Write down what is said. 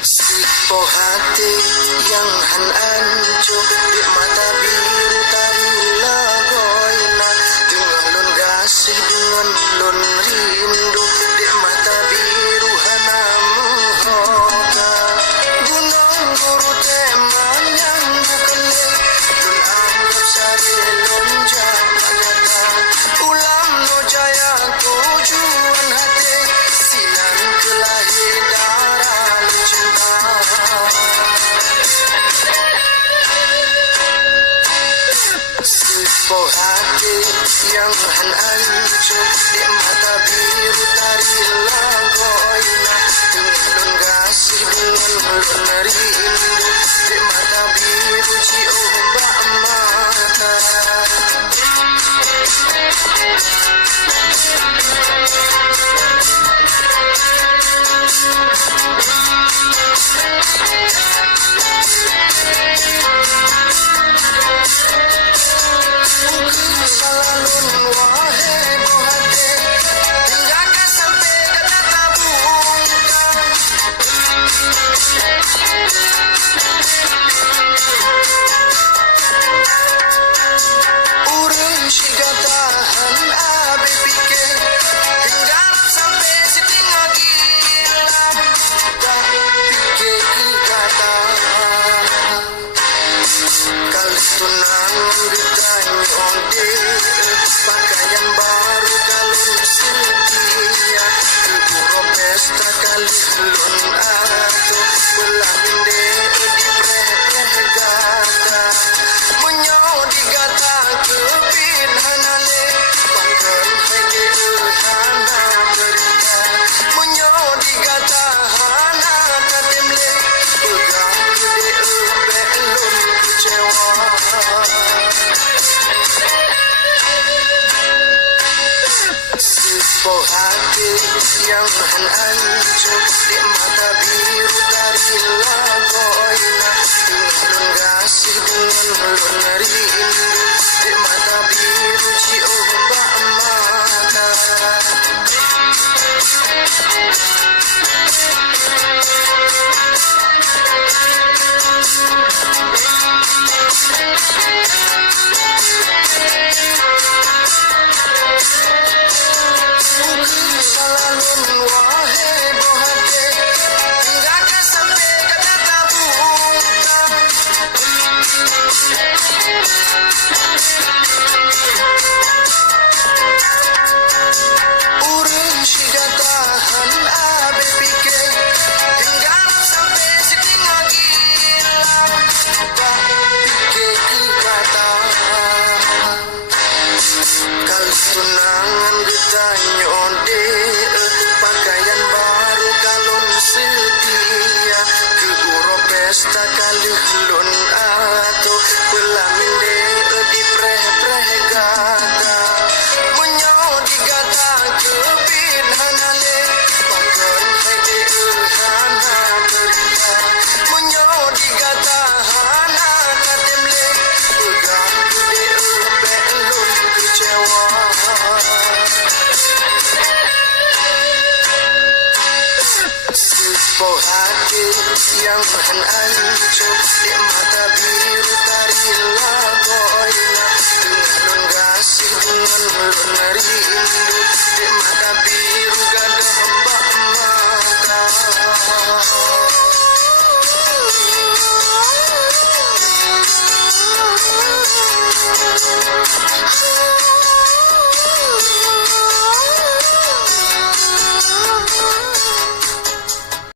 Sipo hati yang han anjo di mata biru tari lagoina dengan lon gasih dengan lon rindu di mata biru hana muhoga gunung guru teman yang bukan lon anggap sari lon jayata ulam no jaya tujuan hati sinan kelahi darah cinta. Sipo hati yang han anjo di mata biru tari lagoina dengan lon gasih dengan lon rindu di mata biru ji ombak mata. Salalun wahai buhate hingga ke sampai kata tabungkan urung siga tahan abe pikir hingga sampai sitinga gila tak pikir kata kali tunangan ditanya onde pakaian baru kalun setia keburu pesta kali lun ato belamin de di preh gata menyau di gata kepin hanale pakai hede hana berita menyau di gata hana katemle pegang gede belum kecewa. Sipo hati yang han anjo di mata biru tari lagoina dengan lon gasih dengan lon rindu di mata biru ji ombak mata. Salalun wahai buhate hingga ke sampai kata tabungkan urung siga tahan abe pikir hingga sampai sitinga gila tak pikir kata kali tunangan ditanya onde pakaian baru kalon setia keburu pesta kali lun ato belamin de di preh gata menyau di gata kepin hanale pakai hede hana berita menyau di gata hana katemle pegang gede belum kecewa. Sipo hati yang han anjo di